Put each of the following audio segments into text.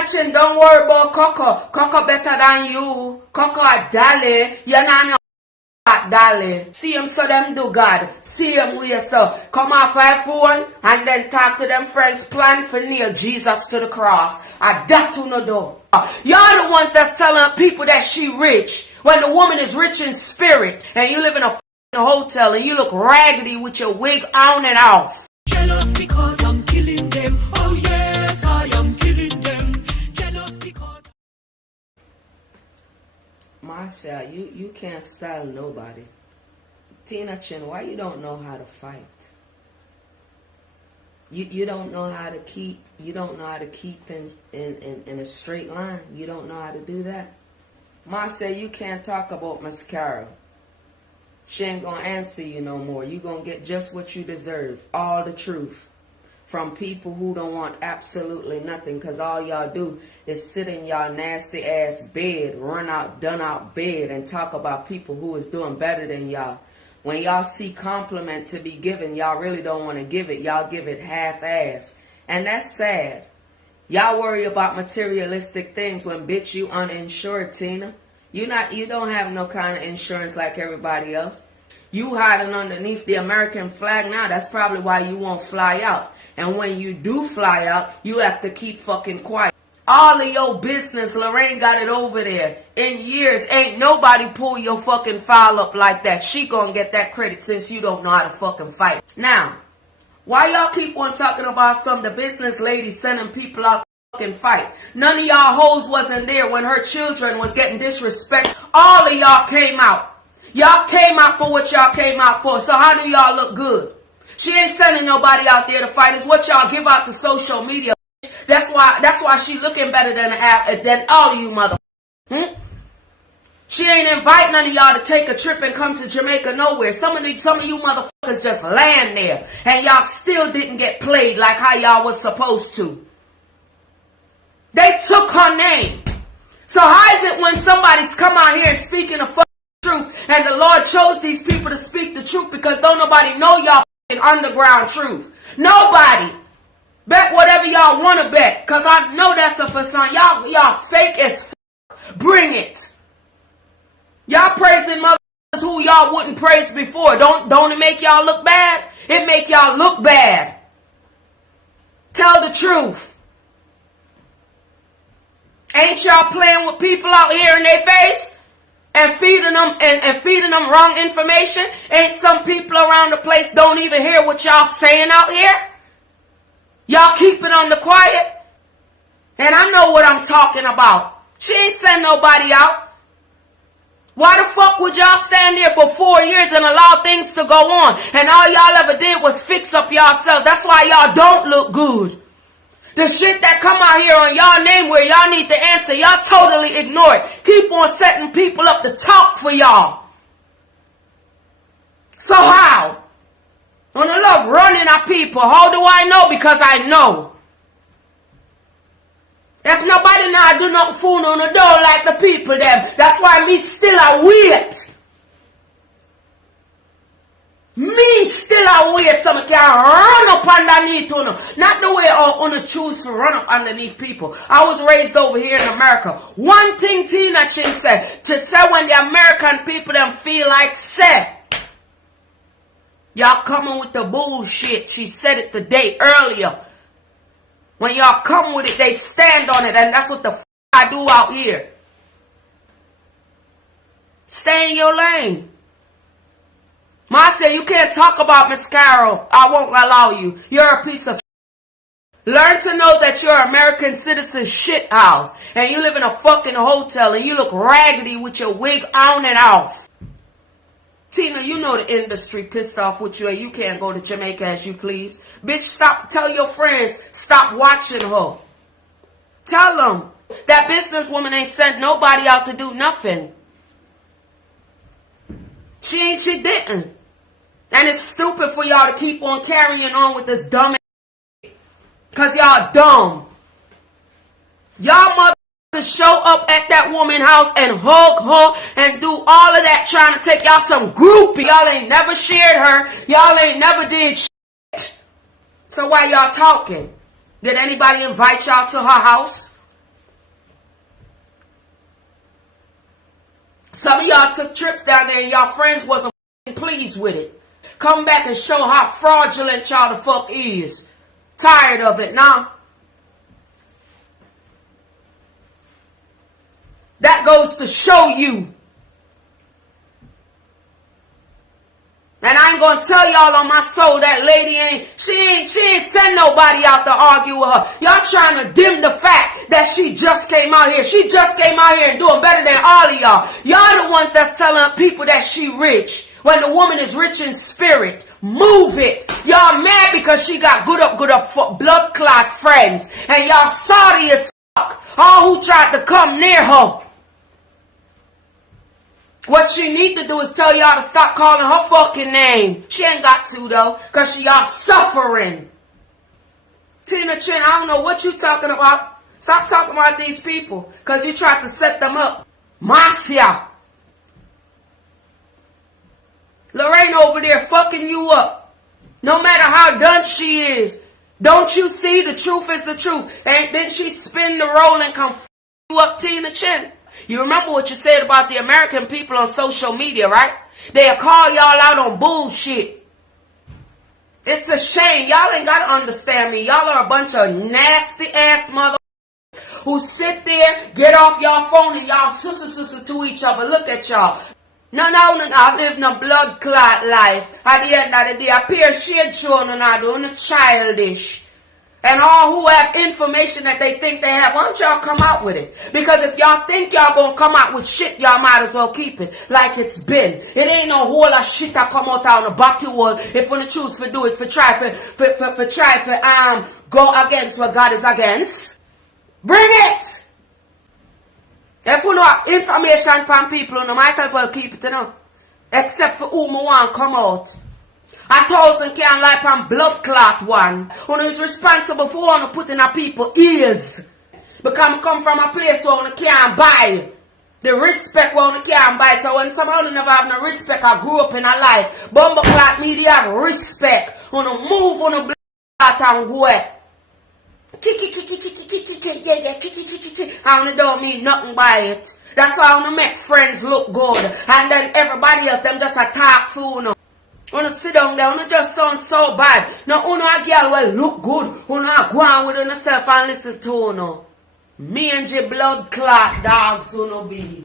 Tina Chin, don't worry about Coco. Coco better than you. Coco a dolly. You know dolly. See him so them do God. See him with so. Come off my phone and then talk to them friends. Plan for nail Jesus to the cross. I that to no do. Y'all the ones that's telling people that she rich. When the woman is rich in spirit. And you live in a hotel and you look raggedy with your wig on and off. Jealous because I'm killing them. Oh yes, I am killing them. Jealous because... Marcia, you can't style nobody. Tina Chin, why you don't know how to fight? You don't know how to keep in a straight line. You don't know how to do that. Marcia, you can't talk about mascara. She ain't gonna answer you no more. You gonna get just what you deserve. All the truth. From people who don't want absolutely nothing. Because all y'all do is sit in y'all nasty ass bed. Done out bed. And talk about people who is doing better than y'all. When y'all see compliment to be given, y'all really don't want to give it. Y'all give it half-ass. And that's sad. Y'all worry about materialistic things when, bitch, you uninsured, Tina. You don't have no kind of insurance like everybody else. You hiding underneath the American flag now. That's probably why you won't fly out. And when you do fly out, you have to keep fucking quiet. All of your business, Lorraine got it over there. In years, ain't nobody pull your fucking file up like that. She gonna get that credit since you don't know how to fucking fight. Now, why y'all keep on talking about the business lady sending people out to fucking fight? None of y'all hoes wasn't there when her children was getting disrespect. All of y'all came out. Y'all came out for what y'all came out for. So how do y'all look good? She ain't sending nobody out there to fight. It's what y'all give out to social media. That's why she looking better than all of you mother. She ain't invite none of y'all to take a trip and come to Jamaica nowhere. Some of you motherfuckers just land there. And y'all still didn't get played like how y'all was supposed to. They took her name. So how is it when somebody's come out here and speaking the fucking truth and the Lord chose these people to speak the truth because don't nobody know y'all fucking underground truth? Nobody. Bet whatever y'all want to bet. Because I know that's a facade. Y'all fake as fuck. Bring it. Y'all praising motherfuckers who y'all wouldn't praise before. Don't it make y'all look bad? It make y'all look bad. Tell the truth. Ain't y'all playing with people out here in their face? And feeding them and feeding them wrong information? Ain't some people around the place don't even hear what y'all saying out here? Y'all keep it on the quiet? And I know what I'm talking about. She ain't send nobody out. Why the fuck would y'all stand there for 4 years and allow things to go on? And all y'all ever did was fix up yourself. That's why y'all don't look good. The shit that come out here on y'all name where y'all need to answer, y'all totally ignore it. Keep on setting people up to talk for y'all. So how? On the love running our people. How do I know? Because I know. If nobody now do nothing fool on the door like the people them. That's why me still a wait. Me still a wait so I can run up underneath on them. Not the way I choose to run up underneath people. I was raised over here in America. One thing Tina Chin said. She said when the American people them feel like say. Y'all coming with the bullshit. She said it the day earlier. When y'all come with it, they stand on it. And that's what the I do out here. Stay in your lane. Marcia, you can't talk about mascara. I won't allow you. You're a piece of Learn to know that you're an American citizen shit house. And you live in a fucking hotel. And you look raggedy with your wig on and off. Tina, you know the industry pissed off with you and you can't go to Jamaica as you please. Bitch, stop. Tell your friends, stop watching her. Tell them that businesswoman ain't sent nobody out to do nothing. She didn't. And it's stupid for y'all to keep on carrying on with this dumb ass. Because y'all dumb. Y'all mother show up at that woman's house and hug her and do all of that trying to take y'all some groupie. Y'all ain't never shared her. Y'all ain't never did shit. So why y'all talking? Did anybody invite y'all to her house? Some of y'all took trips down there and y'all friends wasn't pleased with it. Come back and show how fraudulent y'all the fuck is. Tired of it now. That goes to show you. And I ain't gonna tell y'all on my soul that lady she ain't send nobody out to argue with her. Y'all trying to dim the fact that she just came out here. She just came out here and doing better than all of y'all. Y'all the ones that's telling people that she rich. When the woman is rich in spirit. Move it. Y'all mad because she got good up blood clot friends. And y'all sorry as fuck. All who tried to come near her. What she need to do is tell y'all to stop calling her fucking name. She ain't got to though. Because she y'all suffering. Tina Chin, I don't know what you talking about. Stop talking about these people. Because you tried to set them up. Marcia. Lorraine over there fucking you up. No matter how done she is. Don't you see the truth is the truth? And then she spin the role and come you up, Tina Chin. You remember what you said about the American people on social media, right? They'll call y'all out on bullshit. It's a shame. Y'all ain't got to understand me. Y'all are a bunch of nasty ass mother who sit there, get off y'all phone and y'all sister to each other. Look at y'all. No, I live in a blood clot life. At the end of the day, I appear shade show no, I do, no childish. And all who have information that they think they have, why don't y'all come out with it? Because if y'all think y'all gonna come out with shit, y'all might as well keep it like it's been. It ain't no whole lot of shit that come out on the bottle wall if we choose to do it for try for go against what God is against. Bring it! If you know information from people, you might as well keep it, you know. Except for whom you want come out. 1,000 can lie from blood clot one. Who is responsible for one to put in a people's ears. Because I come from a place where you can't buy. The respect where you can't buy. So when somebody never have no respect, I grew up in a life. Bumble clot media have respect. You move on the blood clot and go. I don't mean nothing by it. That's why I want to make friends look good. And then everybody else, them just attack food. You want to sit down there, you just sound so bad. Now, you know a girl will look good. You know go on with yourself and listen to you. Me and your blood clot dogs, you know be.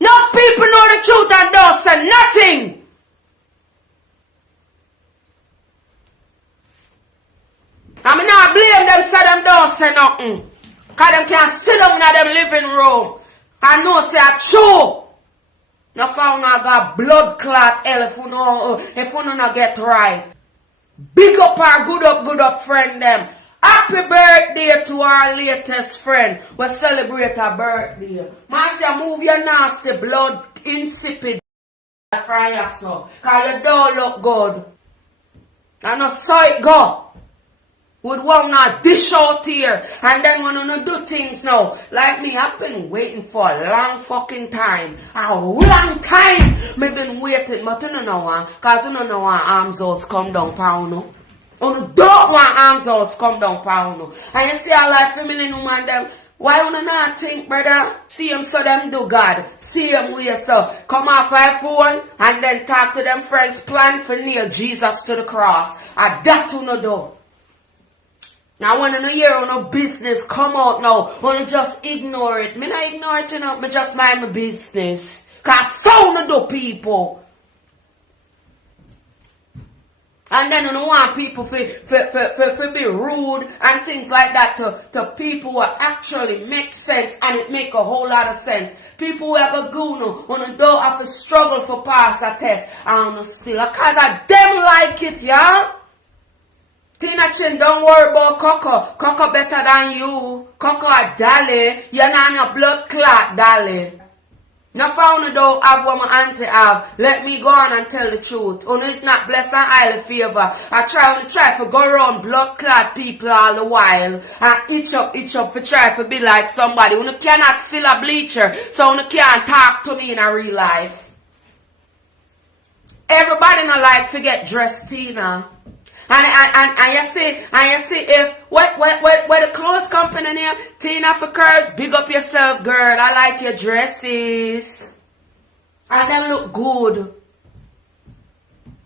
No people know the truth and don't say nothing. I mean, I blame them, say them don't say nothing. Because them can't sit down in them living room. I know say a true. Now found I got blood clot hell if you not get right. Big up our good up friend them. Happy birthday to our latest friend. We celebrate her birthday. Marcia, move your nasty blood insipid from your son. Because you don't look good. I know saw it go. Would want to dish out here. And then when you do things now. Like me, I've been waiting for a long fucking time. A long time. I've been waiting. But you don't know why. Because you don't know why arms house come down pound. You don't want arms house come down pound. And you see a life feminine woman them. Why you not think, brother? See them so them do God. See them way so. Come off my phone and then talk to them friends. Plan for nail Jesus to the cross. And that you no do. Now when you hear no business come out now, when you just ignore it. Me not ignore it, you know, me just mind my business. Cause so no do people. And then you don't want people to be rude and things like that to people who actually make sense and it make a whole lot of sense. People who have a goon on the door have to struggle for pass a test and still cause I them like it, yeah? Tina Chin, don't worry about Coco. Coco better than you. Coco a dolly. You're not a blood clot dolly. Now found you don't have what my auntie have. Let me go on and tell the truth. Uno is not blessed and highly favor. I try to go around blood clot people all the while. And itch up for try to be like somebody. Uno cannot fill a bleacher. So uno can't talk to me in a real life. Everybody no like forget dress Tina. And you see if what the clothes company happening here? Tina for curse, big up yourself, girl. I like your dresses. And them look good.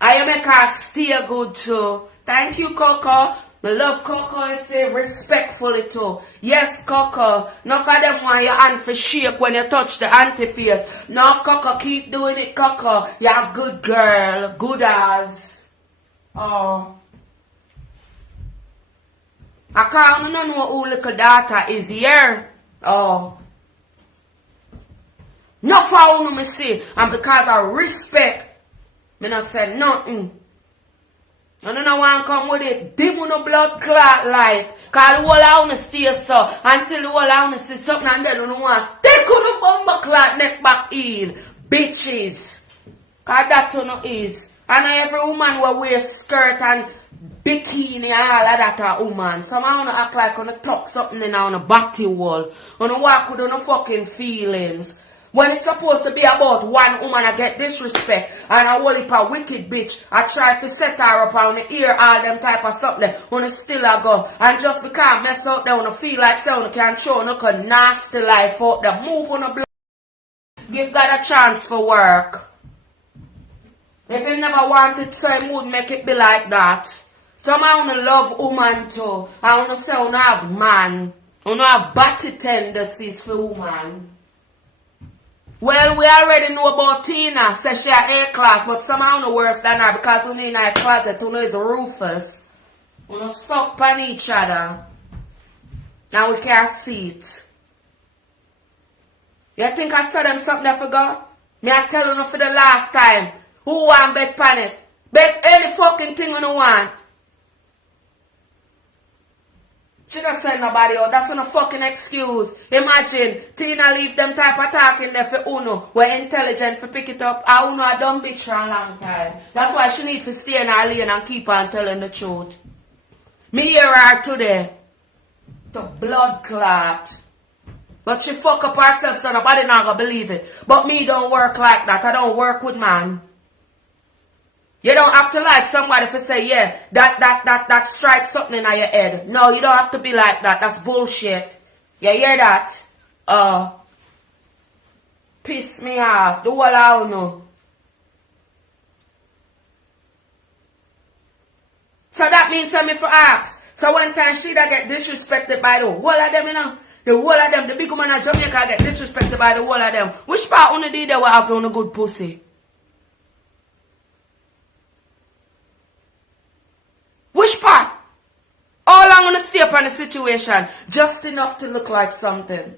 And you make her stay good too. Thank you, Coco. I love Coco and say respectfully too. Yes, Coco. Enough of them want your hand for shake when you touch the anti-face. No, Coco, keep doing it, Coco. You're a good girl. Good as. Oh. I can't know who little daughter is here. Oh. Not for all me say. And because of respect, me not say nothing. I don't know why I come with it. Dim on the blood clot light. Cause the whole I wanna stay so until the whole I wanna see something and then you want to stick on the bomber clot neck back in. Bitches. Cause that's what it is. And every woman will wear skirt and bikini and all of that a woman. Some I wanna act like on the tuck something in on a body wall. Wanna walk with no fucking feelings. When it's supposed to be about one woman, I get disrespect. And I will a wicked bitch. I try to set her up on the ear, all them type of something. When it's still I go. And just because I mess up there, when I feel like someone can show no nasty life out there. Move on the blood. Give God a chance for work. If you never wanted so he would make it be like that. Some I wanna love woman too. I wanna say I wanna have man. I wanna have body tendencies for woman. Well, we already know about Tina. Says she a class, but somehow no worse than her because we in our closet, who is Rufus. We no suck on each other. And we can't see it. You think I said them something I forgot? Me I tell you for the last time. Who want bet pan it? Bet any fucking thing you want. She don't send nobody out. That's not a fucking excuse. Imagine, Tina leave them type of talking there for Uno. We're intelligent for pick it up. I Uno a dumb bitch for a long time. That's why she need to stay in her lane and keep on telling the truth. Me hear her today. The blood clot. But she fuck up herself so nobody not gonna believe it. But me don't work like that. I don't work with man. You don't have to like somebody to say, yeah, that strikes something in your head. No, you don't have to be like that. That's bullshit. You hear that? Piss me off. The whole I don't know. So that means something for ask. So one time she da get disrespected by the whole of them, you know. The whole of them, the big woman of Jamaica get disrespected by the whole of them. Which part only did they will have on a good pussy? Which part? All I'm gonna stay up on the situation. Just enough to look like something.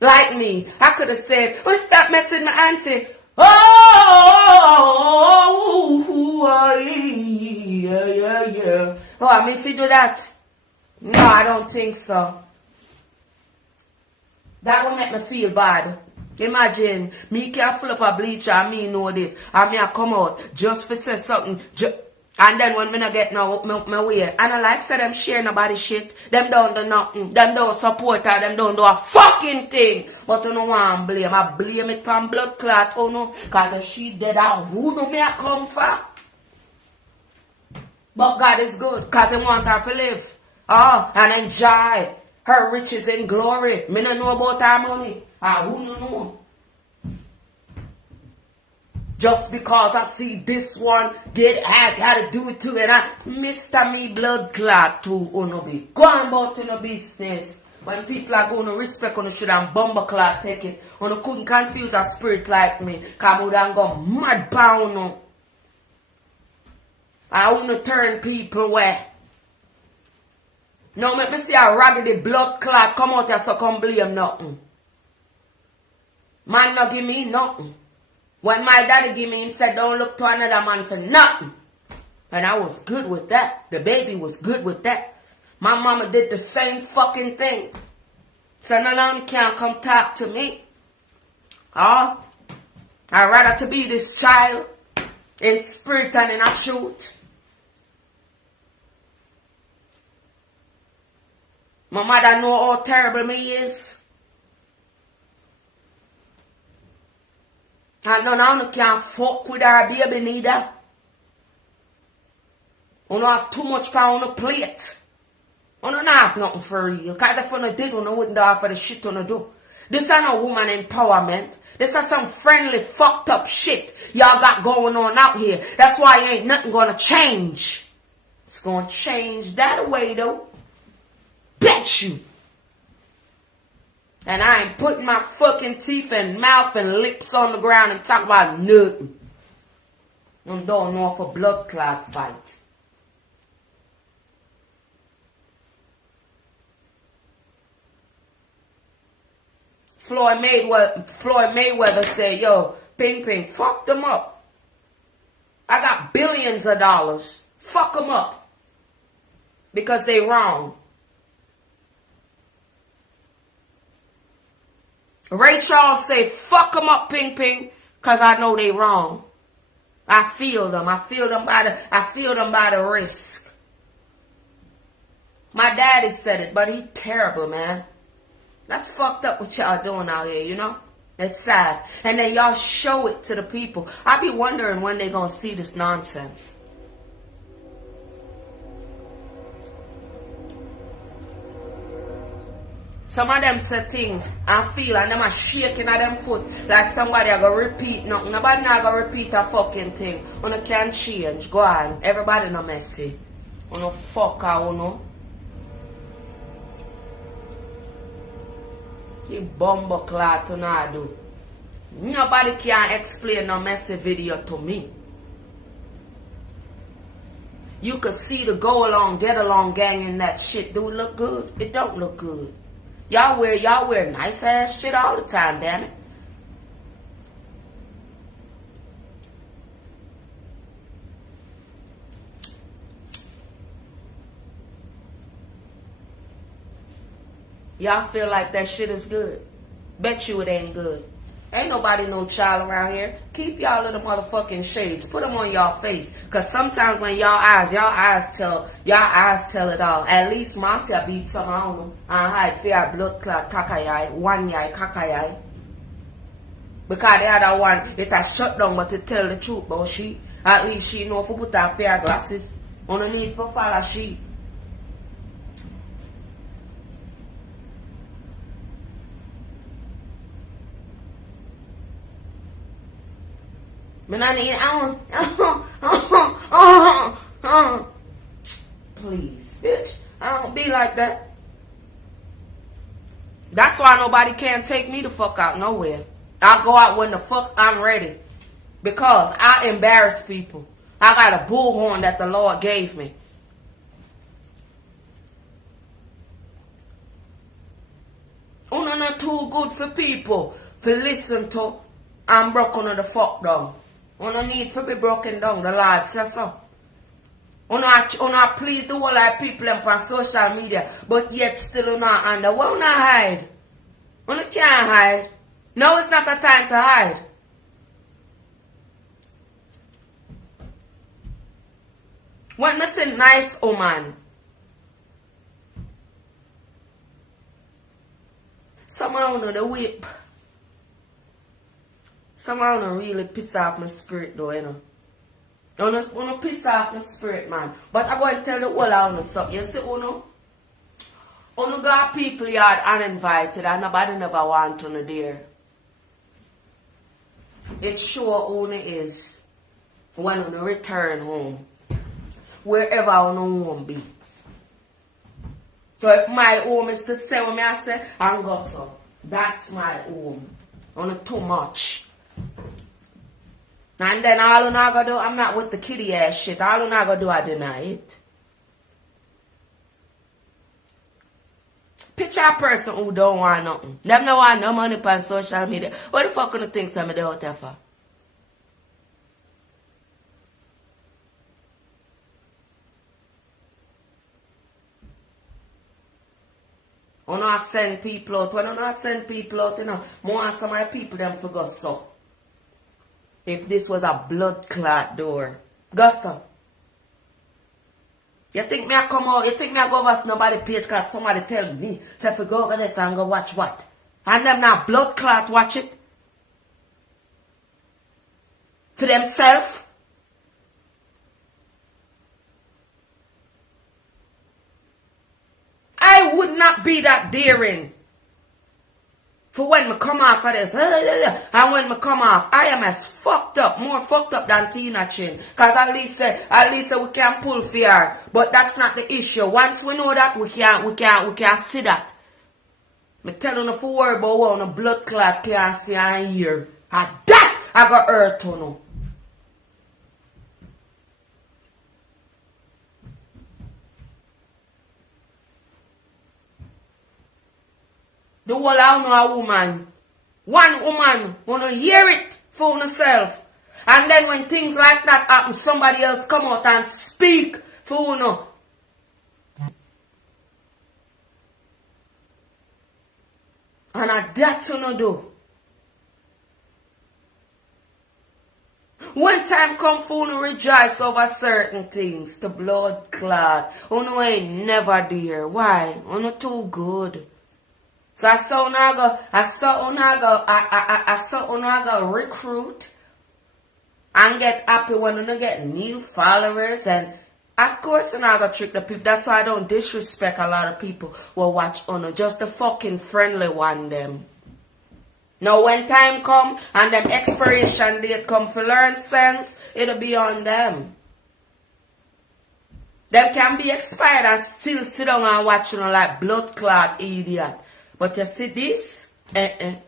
Like me. I could have said, well, stop messing with my auntie. Yeah. Oh, I mean, if you do that. No, I don't think so. That will make me feel bad. Imagine, me can't fill up a bleacher and me know this. And me I come out just for say something. And then when me not get my way. And I like say them share nobody shit. Them don't do nothing. Them don't support her. Them don't do a fucking thing. But you know what I blame. I blame it from blood clot. Oh no. Because if she dead out, who know me I come for? But God is good. Because he want her to live. Oh, and enjoy her riches and glory. Me don't know about her money. Who don't know? Just because I see this one get how to do it too, and Mr. Me blood clot too, be. Go on about no business. When people are going to respect on should and bomber clot take it. You couldn't confuse a spirit like me. Cause I would have gone mad pound. I want to turn people away. Now let me see a raggedy blood clot come out here so come blame nothing. Man not give me nothing. When my daddy give me, he said, don't look to another man for nothing. And I was good with that. The baby was good with that. My mama did the same fucking thing. So no one can't come talk to me. Oh, I'd rather to be this child in spirit and in a truth. My mother know how terrible me is. And none of you can fuck with our baby neither. You don't have too much power on the plate. I don't have nothing for real. Because if I did, I wouldn't offer the shit I do. This is no woman empowerment. This is some friendly, fucked up shit y'all got going on out here. That's why ain't nothing gonna change. It's gonna change that way though. Bet you. And I ain't putting my fucking teeth and mouth and lips on the ground and talk about nothing. I don't know if a blood clot fight. Floyd Mayweather said, yo, Ping Ping, fuck them up. I got billions of dollars. Fuck them up. Because they wrong. Ray Charles say, fuck them up, Ping Ping, because I know they wrong. I feel them. I feel them by the risk. My daddy said it, but he terrible, man. That's fucked up what y'all doing out here, you know? It's sad. And then y'all show it to the people. I be wondering when they gonna see this nonsense. Some of them say things I feel and them are shaking at them foot like somebody are gonna repeat nothing. Nobody not gonna repeat a fucking thing. You can't change. Go on. Everybody no messy. You fuck out, you know. You bumbo clot to not do. Nobody can explain no messy video to me. You could see the go along, get along gang in that shit. Do it look good? It don't look good. Y'all wear nice ass shit all the time, damn it. Y'all feel like that shit is good. Bet you it ain't good. Ain't nobody no child around here. Keep y'all little motherfucking shades. Put them on y'all face. Cause sometimes when y'all eyes tell it all. At least Marcia beat some on them. And hide fear blood clot kakayai. One yai kakayai. Because the other one, it has shut down but to tell the truth about she. At least she know if put her fair glasses. On the need for follow she. Please, bitch. I don't be like that. That's why nobody can take me the fuck out nowhere. I go out when the fuck I'm ready. Because I embarrass people. I got a bullhorn that the Lord gave me. Uno not too good for people to listen to. I'm broke under the fuck down. Uno need to be broken down. The Lord says so. Uno please the whole lot of people on social media, but yet still uno under. Why uno hide? Uno can't hide. Now it's not a time to hide. When I say nice woman, somehow uno the whip. Somehow uno really piss off my spirit though, you know. Uno piss off my spirit, man. But I'm going to tell the whole of uno something. You see, uno got people yard uninvited and nobody never want uno there. It sure uno is when uno return home. Wherever uno home be. So if my home is to say what I say, I'm go so. That's my home. Uno too much. And then all I'm not gonna do, I'm not with the kitty ass shit. All I'm not gonna do, I deny it. Picture a person who don't want nothing. Them no want no money on social media. What the fuck gonna think some of out there for? When I send people out, you know, more some of the people them forgot so. If this was a blood clot door. Gusto. You think me I come out, you think me I go over to nobody's page because somebody tell me, say if we go over this and go watch what? And them not blood clot watch it? For themselves? I would not be that daring. For when me come off of this, and when me come off, I am as fucked up, more fucked up than Tina Chin. Cause at least we can pull fear. But that's not the issue. Once we know that, we can see that. Me tell you for worry about what a blood clot can't see and hear. And that I got hurt on you. The whole I know a woman. One woman wanna hear it for herself. And then when things like that happen, somebody else come out and speak for you. And that's what you do. When time come for you rejoice over certain things, the blood clot, you ain't never there. Why? You too good. So I saw unaga recruit and get happy when you get new followers, and of course unaga trick the people. That's why I don't disrespect a lot of people who watch Uno, just the fucking friendly one them. Now when time come and them expiration date come for learn sense, it'll be on them. Them can be expired and still sit down and watch like blood clot idiot. But you see this? Me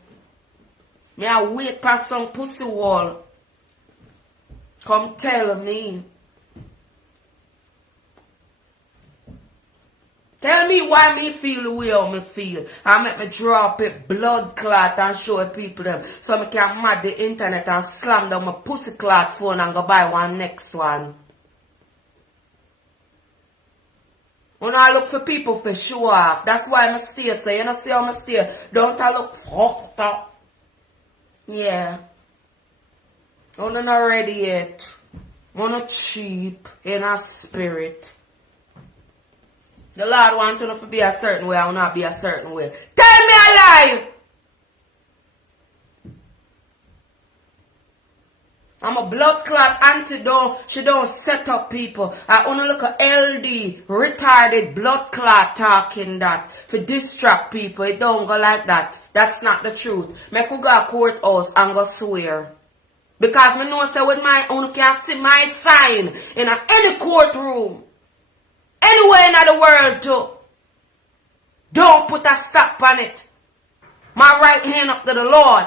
I wait past some pussy wall. Come tell me. Tell me why me feel the way how me feel. I make me draw up a blood clot and show people them. So me can mad the internet and slam down my pussy clot phone and go buy one next one. When I look for people for show off. That's why I stay. So you know see how I stay. Don't I look fucked up? Yeah. I'm not ready yet. I'm not cheap in a spirit. The Lord wants you to be a certain way. I will not be a certain way. Tell me a lie. I'm a blood clot antidote. She don't set up people. I only look at LD, retarded blood clot talking that. For distract people. It don't go like that. That's not the truth. Me could go to courthouse and go swear. Because me know say with my own can see my sign in any courtroom. Anywhere in the world too. Don't put a stop on it. My right hand up to the Lord.